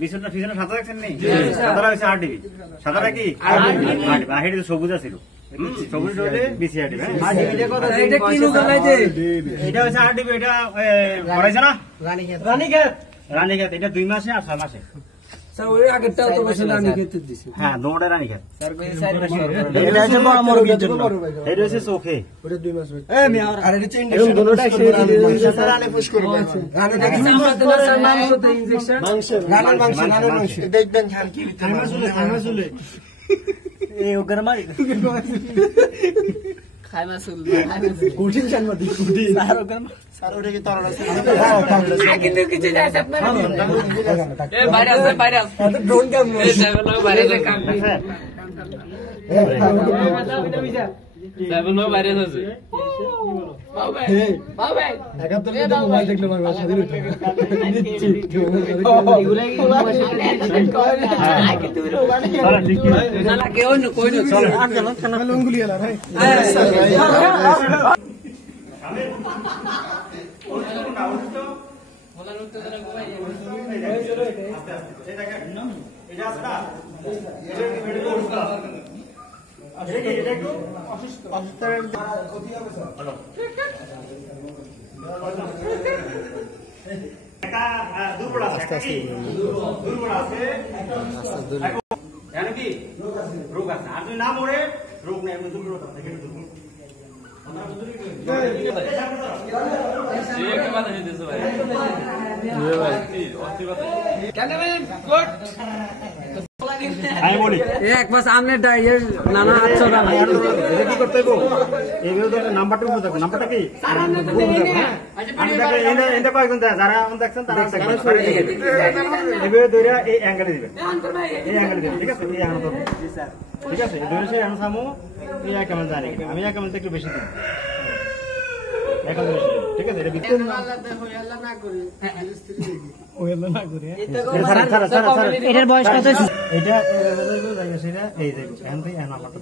বিছুনটা পিছনে সাদা দেখছেন নি? সাদাটা হচ্ছে 8 ডিবি। সাদাটা কি? 8 ডিবি। আর এটা সবুজ ছিল। সবুজ হলে বেশি 8 ডিবি। এটা কি লোক লাগাইছে? এটা হচ্ছে 8 ডিবি। এটা পড়াইছে না? রানীক্ষেত। এটা 2 মাসে আর 6 মাসে। স্যার ওই আগেরটাও তো বসে রানীক্ষেত দিছে। হ্যাঁ, দুটোটা রানীক্ষেত। স্যার কই 4 মাস এটা হচ্ছে বড় জন্য। এটা হচ্ছে চোখে। ওটা 2 মাস হয়। আর এটা চেইন ইনজেকশন দুটোটা একসাথে রানে পুশ করব। রানীটা কি স্যার মাংসতে ইনজেকশন? রানের মাংস দেখবেন খান কি থাইমা চলে এই ওগর মারি খাইমা চুল কঠিন জানবা দি কঠিন স্যার ওটা কি তরল আছে আগে তো কিছু যায় আপনার এ ভাইরাস ড্রোন কাম এই সাইবলো ভাইরাস কাম সাইবলো ভাইরাস আছে বাবা একাত্তর দিন মোবাইল দেখলে আমার সাথে উঠে নিচ্ছি এগুলাই আগে তুই না লাগে অন্য কই না চল আর গেল খানা লঙ্গুলি এলা ভাই দুর্বল আছে রোগ আছে। আর যদি না মরে রোগ নেই, দুর্বলতা থাকে। আমি বলি এক মাস আমনে ডাইয়ের নানা আচ্ছা দাম এটা কি করতে গো? এইগুলো তো নাম্বারটা বুঝতে হবে। নাম্বারটা কি? এটা কয়েকজন যারা দেখছেন তারা এভাবে ধরে এই অ্যাঙ্গেলে দিবেন, এই অ্যাঙ্গেলে দিবেন। ঠিক আছে? এই অ্যাঙ্গেল ঠিক আছে? ধরে সেই অ্যাঙ্গেল সামু এই এক কেমন জানি আমি এক কেমন একটু বেশি দিই, এখন বেশি দিই। ঠিক আছে? এটা বিক্রি এটার বয়স কত? এটা সেটা এই যাইব এখান থেকে নাম্বারটা